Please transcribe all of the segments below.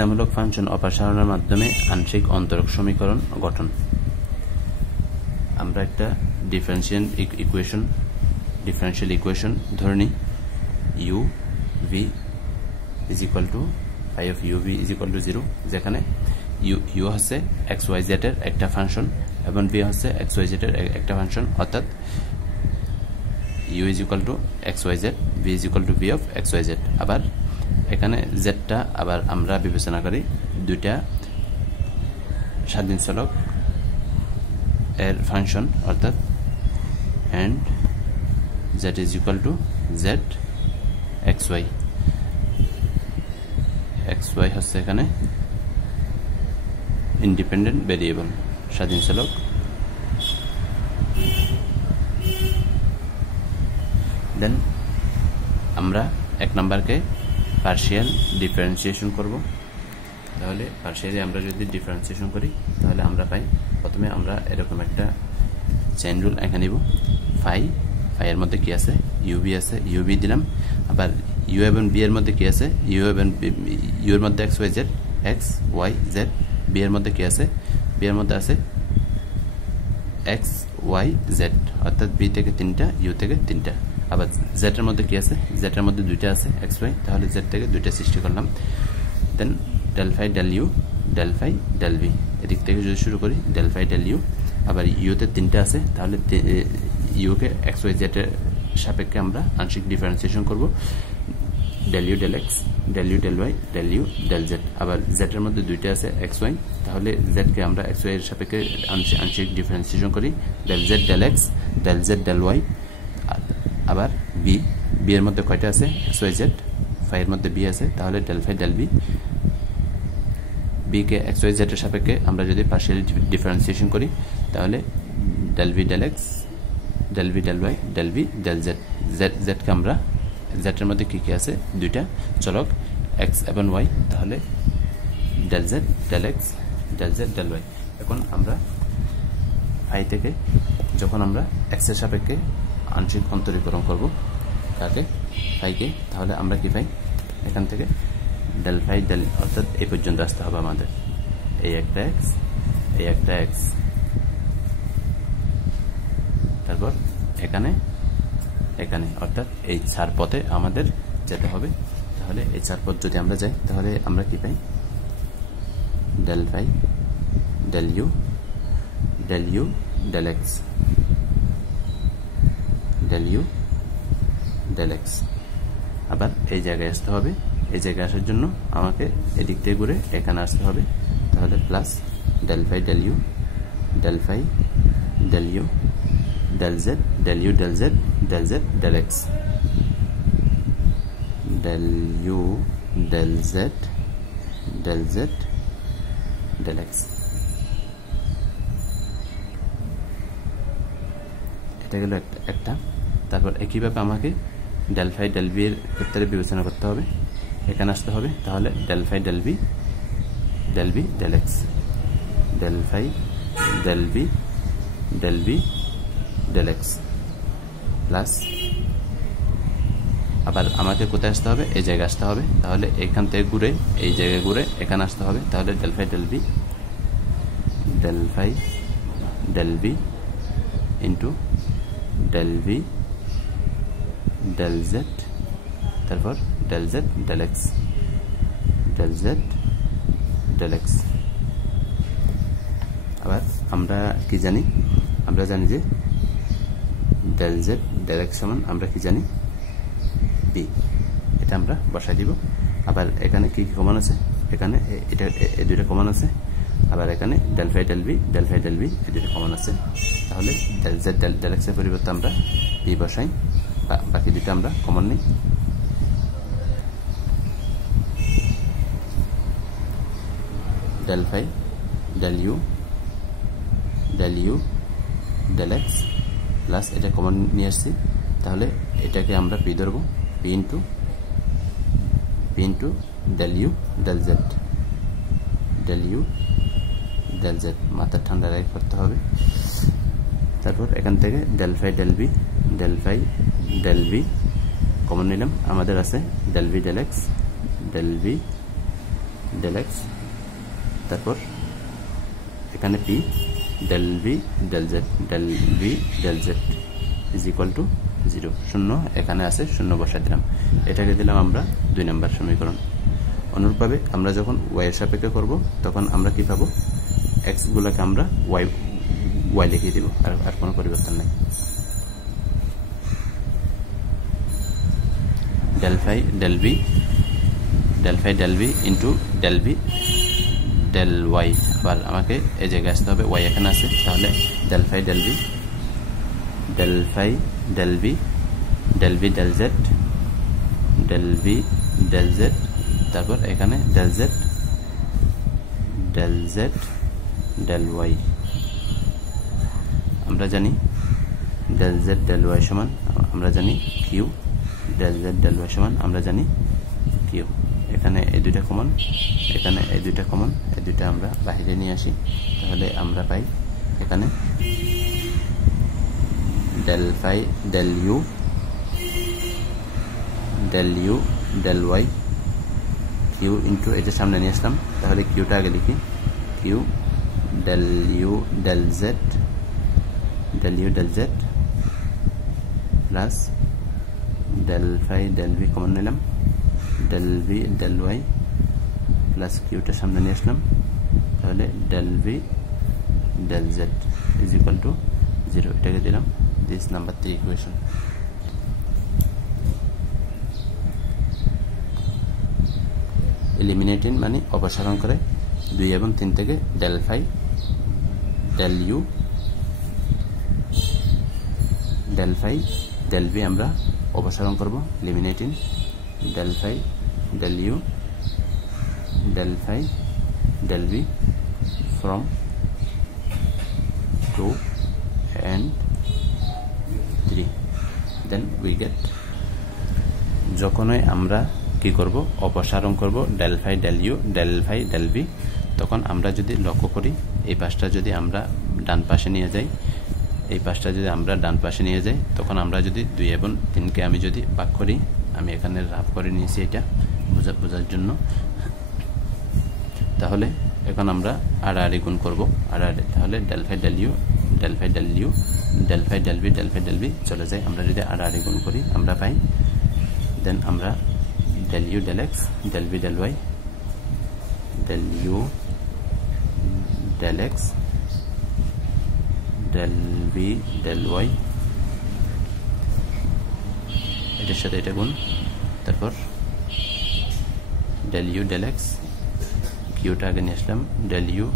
বিশ্লেষণমূলক function অপসারণের মাধ্যমে আংশিক অন্তরক সমীকরণ গঠন। আমরা একটা ডিফারেনশিয়াল ইকুয়েশন ধরে নিই u v is equal to phi of u v is equal to 0, যেখানে u হচ্ছে xyz এর একটা ফাংশন এবং v হচ্ছে xyz এর একটা ফাংশন, অর্থাৎ u is equal to xyz, v is equal to v of xyz। আবার এখানে z টা আবার আমরা বিবেচনা করি দুইটা স্বাধীন চলক এর ফাংশন, অর্থাৎ and z is equal to z xy হচ্ছে এখানে ইন্ডিপেন্ডেন্ট ভেরিয়েবল স্বাধীন চলক। দেন আমরা এক নাম্বারকে পার্শিয়াল ডিফারেন্সিয়েশন করব। তাহলে পার্শিয়ালি আমরা যদি ডিফারেন্সিয়েশন করি তাহলে আমরা পাই, প্রথমে আমরা এরকম একটা চেইন রুল এঁকে নিব। ফাই এর মধ্যে কি আছে, ইউবি আছে, ইউবি দিলাম। আবার ইউ এবং বি এর মধ্যে কি আছে, ইউ এর মধ্যে এক্স ওয়াই জেড। বি এর মধ্যে কি আছে, বি এর মধ্যে আছে এক্স ওয়াই জেড, অর্থাৎ বি থেকে 3টা, ইউ থেকে 3টা। আবার জেড এর মধ্যে কি আছে, জেড এর মধ্যে 2টা আছে এক্স ওয়াই, তাহলে জেড থেকে 2টা সৃষ্টি করলাম। Then del phi del u, del phi del b, এদিক থেকে যদি শুরু করি ডেল ফাই ডেল ইউ। আবার ইউতে 3টা আছে, তাহলে ইউকে এক্স ওয়াই জেড এর সাপেক্ষে আমরা আংশিক ডিফারেন্সিয়েশন করব। Del u del x, del u del y, del u del z. আবার জেড এর মধ্যে 2টা আছে এক্স ওয়াই, তাহলে জেড কে আমরা এক্স ওয়াই এর সাপেক্ষে আংশিক ডিফারেন্সিয়েশন করি। Del z del x, del z del y. আবার বি এর মধ্যে কয়টা আছে, এক্স ওয়াই জেড। ফাই এর মধ্যে বি আছে, তাহলে del phi del b. B কে এক্স ওয়াই জেড এর সাপেক্ষে আমরা যদি পার্শিয়ালি ডিফারেন্সিয়েশন করি তাহলে del v del x, del v del y, del v del z. Z কে আমরা, জেড এর মধ্যে কি কি আছে, 2টা চলক এক্স এবং ওয়াই, তাহলে del z del x, del z del y. এখন আমরা ফাই থেকে যখন আমরা এক্স এর সাপেক্ষে আংশিক অন্তরীকরণ করব কাকে, ফাইকে, তাহলে আমরা কি পাই, এখান থেকে ডেল ফাই ডেল, অর্থাৎ এই পর্যন্ত আসতে হবে আমাদের, এই একটা এক্স, এই একটা এক্স, তারপর এখানে এখানে, অর্থাৎ এই 4 পথে আমাদের যেতে হবে। তাহলে এই 4 পথ যদি আমরা যাই তাহলে আমরা কি পাই, del phi del u, del u del x, del u del x. আবার এই জায়গায় আসতে হবে, এই জায়গায় আসার জন্য আমাকে এদিক থেকে ঘুরে এখানে আসতে হবে, তাহলে plus del phi del u, del phi del u del z, del u del z, del z del x, del u del z, del z del x. এটা গেল একটা। তারপর একইভাবে আমাকে ডেল ফাই ডেল বি এর ক্ষেত্রে বিবেচনা করতে হবে, এখানে আসতে হবে, তাহলে del phi del b, del b del x, del phi del b, del b del x, plus আবার আমাকে কোথায় আসতে হবে, এই জায়গায় আসতে হবে, তাহলে এখান থেকে ঘুরে এই জায়গায় ঘুরে এখানে আসতে হবে, তাহলে del phi del b, del phi del b into del b del z, তারপর del z del x, del z del x. আবার আমরা কি জানি, আমরা জানি যে ডেল জেড ডেল এক্স সমান আমরা কি জানি, বি। এটা আমরা বসাই দিব। আবার এখানে কি কি কমন আছে, এখানে এটা এই 2টা কমন আছে। আবার এখানে del phi del b, del phi del b, এই 2টা কমন আছে। তাহলে ডেল জেড ডেল এক্স এর পরিবর্তে আমরা বি বসাই, বাকি 2টা আমরা কমন নিই। Del phi del u, del u del x, plus এটা কমন নিয়ে আসছি, তাহলে এটাকে আমরা পি ধরবো, p into del u del z, del u del z. মাথা ঠান্ডা রেখে করতে হবে। তারপর এখান থেকে del phi del b, del phi del b common নিলাম, আমাদের আছে del v del x, del v del x, তারপর এখানে p del v del z del v del z is equal to 0 শূন্য এখানে আছে শূন্য বসাই দিলাম এটাকে দিলাম আমরা 2 নম্বর সমীকরণ অনুরূপভাবে আমরা যখন y এর সাপেক্ষে করব তখন আমরা কি পাবো x গুলোকে আমরা y লিখে দেব আর কোনো পরিবর্তন নাই del phi del v into del v del y আবার আমাকে এই জায়গায় আসতে হবে y এখানে আছে তাহলে del phi del v del v del z del v del z তারপর এখানে del z del y আমরা জানি del z del y সমান আমরা জানি q del z del y সমান আমরা জানি q এখানে এই দুইটা কমন এখানে এই দুইটা কমন এই দুইটা আমরা বাইরে নিয়ে আসি তাহলে আমরা পাই এখানে del phi del u del y q into এটা সামনে নিয়ে আসলাম তাহলে q টা আগে লিখি q del u del z plus del phi del v common নিলাম del v del y plus q টা সামনে নিয়ে আসলাম তাহলে del v del z is equal to 0 এটাকে দিলাম this number 3 equation eliminating মানে অপসারণ করে 2 এবং 3 থেকে del phi del u del v আমরা অপসারণ করব eliminating del phi del u del phi del v from 2 and 3 then we get যখনই আমরা কি করব অপসারণ করব del phi del u del phi del v তখন আমরা যদি লক্ষ্য করি এই পাশটা যদি আমরা ডান পাশে নিয়ে যাই এই পাশটা যদি আমরা ডান পাশে নিয়ে যাই তখন আমরা যদি 2 এবং 3 কে আমি যদি ভাগ করি আমি এখানে রাফ করে নিয়েছি এটা বোঝার জন্য তাহলে এখন আমরা আড়াআড়ি গুণ করব আড়াআড়ি তাহলে del phi del u del phi del u del phi del v চলে যায় আমরা যদি আড়াআড়ি গুণ করি আমরা পাই দেন আমরা del u del x del v del y del u del x del v del y এটার সাথে এটা গুণ তারপর del u del x q টা আগে নিয়ে আসলাম del u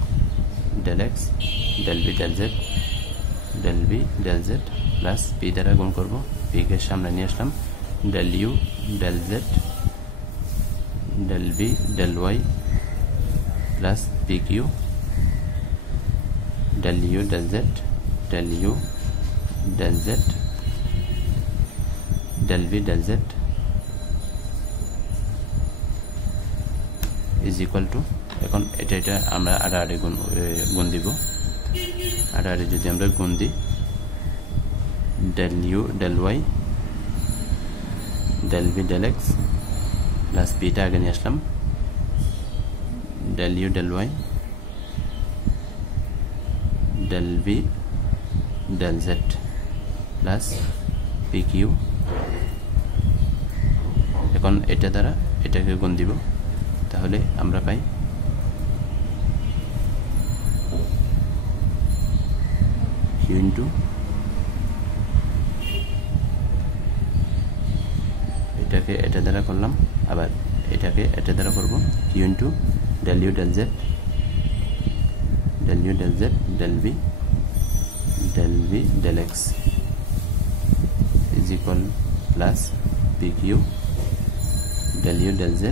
del x del v del z del v del z plus p দ্বারা গুণ করব p কে সামনে নিয়ে আসলাম del u del z del v del y plus pq del u del z del u del z del v del z is equal to এখন এটা আমরা আড়াআড়ি গুণ দিব আড়াআড়ি যদি আমরা গুণ দিই del u del y del v del x plus p টা আগে নিয়ে আসলাম del u del y del v del z plus pq এখন এটা দ্বারা এটাকে গুণ দিব তাহলে আমরা পাই q into এটাকে এটা দ্বারা করলাম আবার এটাকে এটা দ্বারা করব q into del u del z del u del z del v del x is equal plus pq del u del z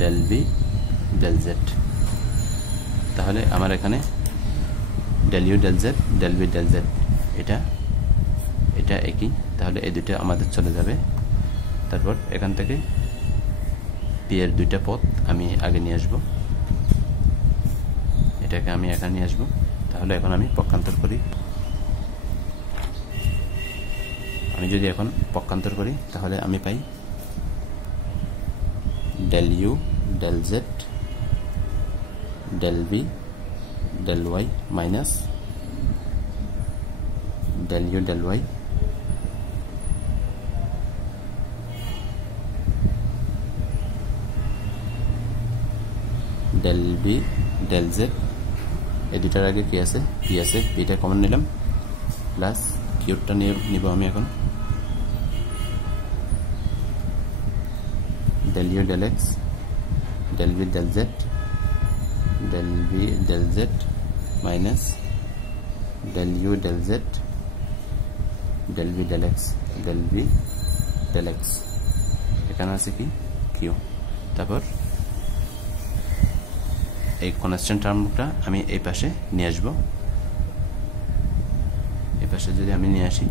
del v del z তাহলে আমার এখানে del u del z del v del z এটা একই তাহলে এই দুটো আমাদের চলে যাবে তারপর এখান থেকে p এর দুইটা পদ আমি আগে নিয়ে আসব এটাকে আমি এখানে নিয়ে আসব তাহলে এখন আমি পক্ষান্তর করি আমি যদি এখন পক্ষান্তর করি তাহলে আমি পাই del u del z del v del y minus del u del y del b del z এই দুটার আগে কি আছে p আছে pটা কমন নিলাম প্লাস কিউটা নিব আমি এখন del u del x del v del z del v del z minus del u del z del v del x del v del x এখানে আছে কি q তারপর এই কনস্ট্যান্ট টার্মটা আমি এই পাশে নিয়ে আসব এই পাশে যদি আমি নিয়ে আসি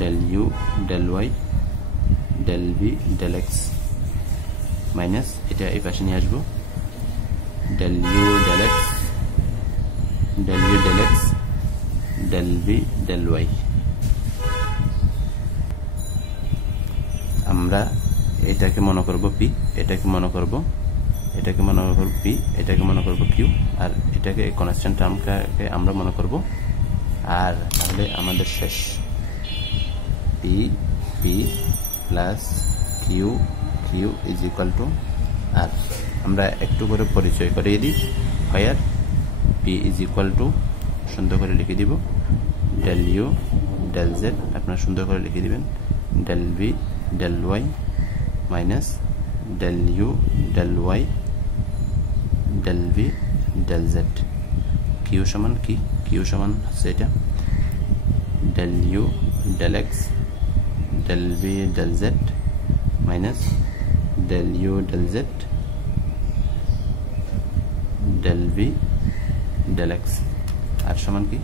del u del y del v del x minus এটা এই পাশে নিয়ে আসব del u del x del u del x del v del y আমরা এটাকে মনে করব p এটাকে মনে করব p এটাকে মনে করব q আর এটাকে কনস্ট্যান্ট টার্মকে আমরা মনে করব আর তাহলে আমাদের শেষ p plus q is equal to r আমরা একটু করে পরিচয় করিয়ে দিই where p is equal to সুন্দর করে লিখে দিব del u del z আপনারা সুন্দর করে লিখে দিবেন del v del y minus del u del y del v del z q সমান কি q সমান হচ্ছে এটা del u del x del v del z minus del u del z del v del x আর সমান কি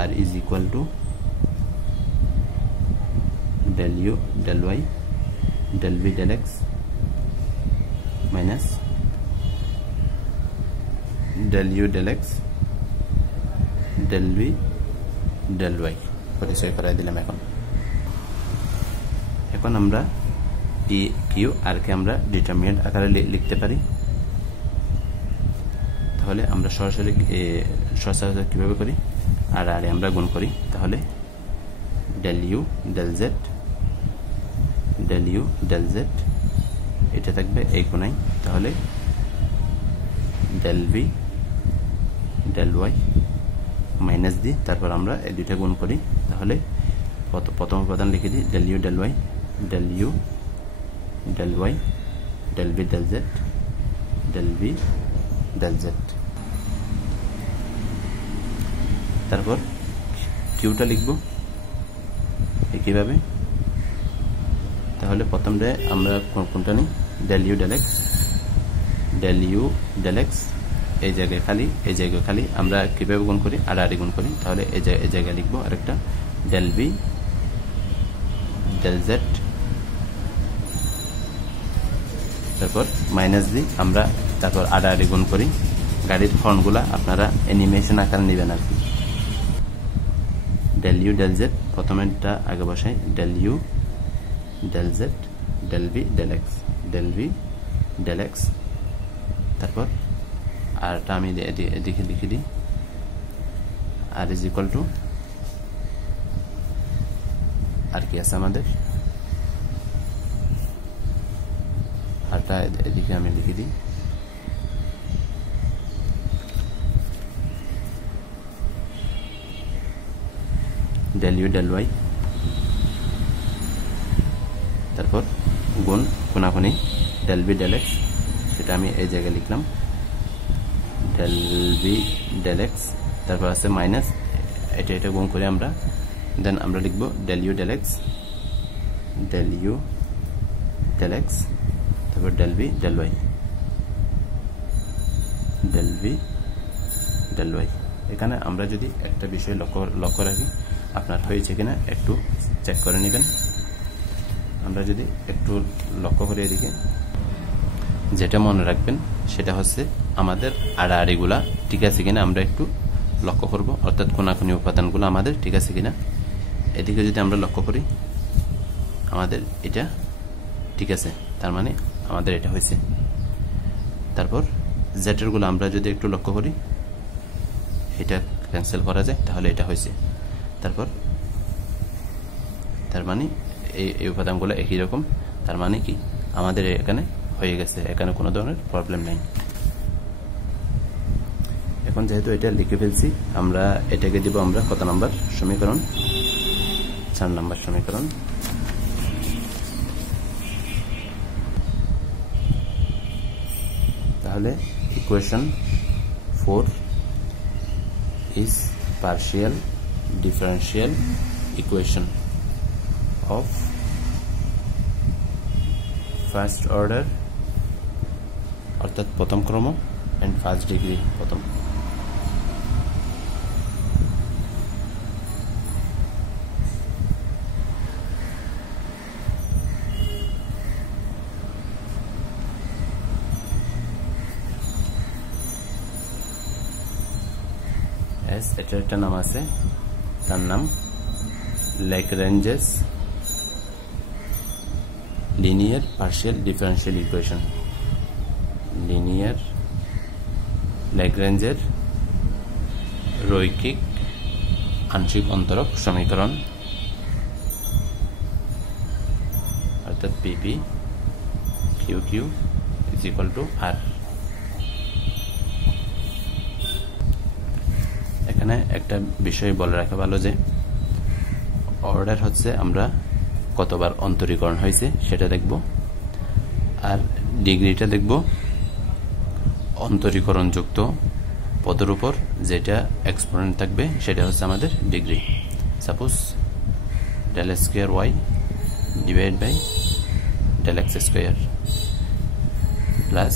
r is equal to del u del y del v del x minus del u del x del v del y পরিচয় করাই দিলাম এখন আমরা p q r কে আমরা determinant আকারে লিখতে পারি তাহলে আমরা সরাসরি কিভাবে করি আর আর আমরা গুণ করি তাহলে del u del z del u del z এটা থাকবে এই কোণায় তাহলে del v del y minus দি তারপর আমরা এই দুইটা গুণ করি তাহলে প্রথম উপাদান লিখে দিই del u del y del u del y del v del z del v del z তারপর কিউটা লিখব কিভাবে তাহলে প্রথমে আমরা কোনটা নিই del u del x del u del x এই জায়গায় খালি আমরা কিভাবে গুণ করি আর গুণ করি তাহলে এই জায়গায় লিখব আরেকটা del v del z তারপর মাইনাস দি আমরা তারপর আর গুণ করি গাড়ির ফর্মগুলা আপনারা অ্যানিমেশন আকারে নেবেন আর কি del u del z প্রথমেরটা আগে বসাই del u del z del v del x del v del x তারপর আরটা আমি এদিকে লিখে দিই r is equal to আর কি আছে আমাদের আরটা এদিকে আমি লিখে দিই del u del y তারপর গুণ কোনাকুনি del v del x সেটা আমি এই জায়গায় লিখলাম del v del x তারপর আছে মাইনাস এটা গুণ করে আমরা দেন আমরা লিখব del u del x del u del x তারপর del v del y del v del y এখানে আমরা যদি একটা বিষয় লক্ষ্য রাখি আপনার হয়েছে কিনা একটু চেক করে নেবেন আমরা যদি একটু লক্ষ্য করে এদিকে যেটা মনে রাখবেন সেটা হচ্ছে আমাদের আড়াআড়িগুলা ঠিক আছে কিনা আমরা একটু লক্ষ্য করব অর্থাৎ কোনাকুনি উপাদানগুলো আমাদের ঠিক আছে কিনা এদিকে যদি আমরা লক্ষ্য করি আমাদের এটা ঠিক আছে, তার মানে আমাদের এটা হয়েছে। তারপর জেটের গুলো আমরা যদি একটু লক্ষ্য করি, এটা ক্যান্সেল করা যায়, তাহলে এটা হয়েছে। তারপর তার মানে এই উপাদানগুলো একই রকম, তার মানে কি আমাদের এখানে হয়ে গেছে, এখানে কোনো ধরনের প্রবলেম নাই। এখন যেহেতু এটা লিখে ফেলছি, আমরা এটাকে দিব আমরা কত নাম্বার সমীকরণ? 4 নাম্বার সমীকরণ। তাহলে equation 4 is partial differential equation of first order অর্থাৎ প্রথম ক্রম and first degree প্রথম। এটার একটা নাম আছে, তার নাম Lagrange's linear partial differential equation. Linear ল্যাগ্রাঞ্জের রৈখিক আংশিক অন্তরক সমীকরণ, অর্থাৎ P p Q q is equal to R. এখানে একটা বিষয় বলে রাখা ভালো যে অর্ডার হচ্ছে আমরা কতবার অন্তরীকরণ হয়েছে সেটা দেখব, আর ডিগ্রিটা দেখব অন্তরীকরণযুক্ত পদের উপর যেটা এক্সপোনেন্ট থাকবে সেটা হচ্ছে আমাদের degree. Suppose del square y divide by del x square plus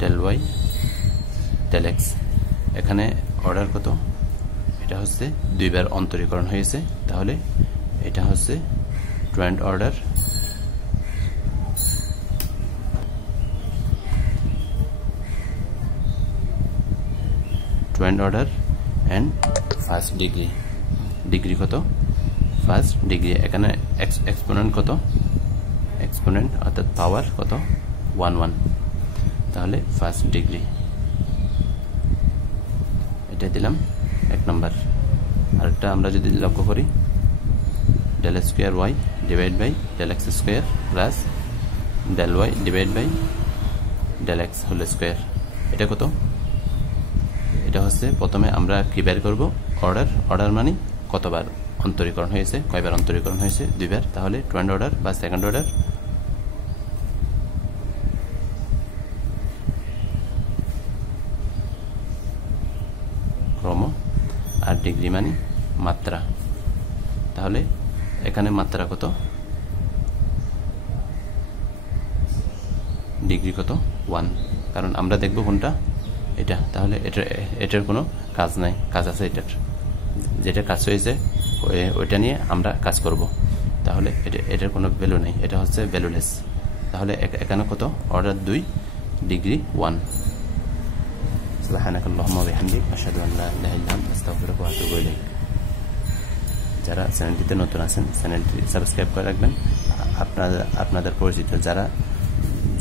del y del x. এখানে অর্ডার কত? এটা হচ্ছে 2 বার অন্তরীকরণ হয়েছে, তাহলে এটা হচ্ছে trend order. Trend order and first degree. Degree কত? First degree. এখানে এক্সপোনেন্ট কত? এক্সপোনেন্ট অর্থাৎ পাওয়ার কত? 1 1, তাহলে ফার্স্ট ডিগ্রি। এটা দিলাম 1 নম্বর। আরেকটা আমরা যদি লক্ষ্য করি, del square y divide by del x square plus del y divide by del x whole square. এটা কত? এটা হচ্ছে প্রথমে আমরা কি বের করব? অর্ডার। অর্ডার মানে কতবার অন্তরীকরণ হয়েছে, কয়বার অন্তরীকরণ হয়েছে? 2 বার। তাহলে ট্রেন্ড অর্ডার বা সেকেন্ড অর্ডার। ক্রম। আর ডিগ্রি মানে মাত্রা। তাহলে এখানে মাত্রা কত? ডিগ্রি কত? 1। কারণ আমরা দেখব কোনটা এটা, তাহলে এটার কোনো কাজ নাই, কাজ আছে এটার। যেটা কাজ হয়েছে ওইটা নিয়ে আমরা কাজ করব, তাহলে এটার কোনো ভ্যালু নেই, এটা হচ্ছে ভ্যালুলেস। তাহলে এখানে কত? Order 2, degree 1। সুবহানাকাল্লাহুম্মা ওয়া বিহামদিক আশহাদু আন লা ইলাহা ইল্লা আনতা আস্তাগফিরুকা ওয়া আতুবু ইলাইক। যারা চ্যানেলটিতে নতুন আছেন চ্যানেলটি সাবস্ক্রাইব করে রাখবেন। আপনাদের পরিচিত যারা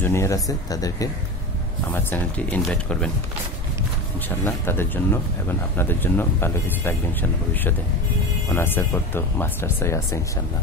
জুনিয়র আছে তাদেরকে আমার চ্যানেলটি ইনভাইট করবেন, ইনশাআল্লাহ তাদের জন্য এবং আপনাদের জন্য ভালো কিছু থাকবে ইনশাআল্লাহ ভবিষ্যতে। অনার্সের পর তো মাস্টার্স আছে ইনশাআল্লাহ।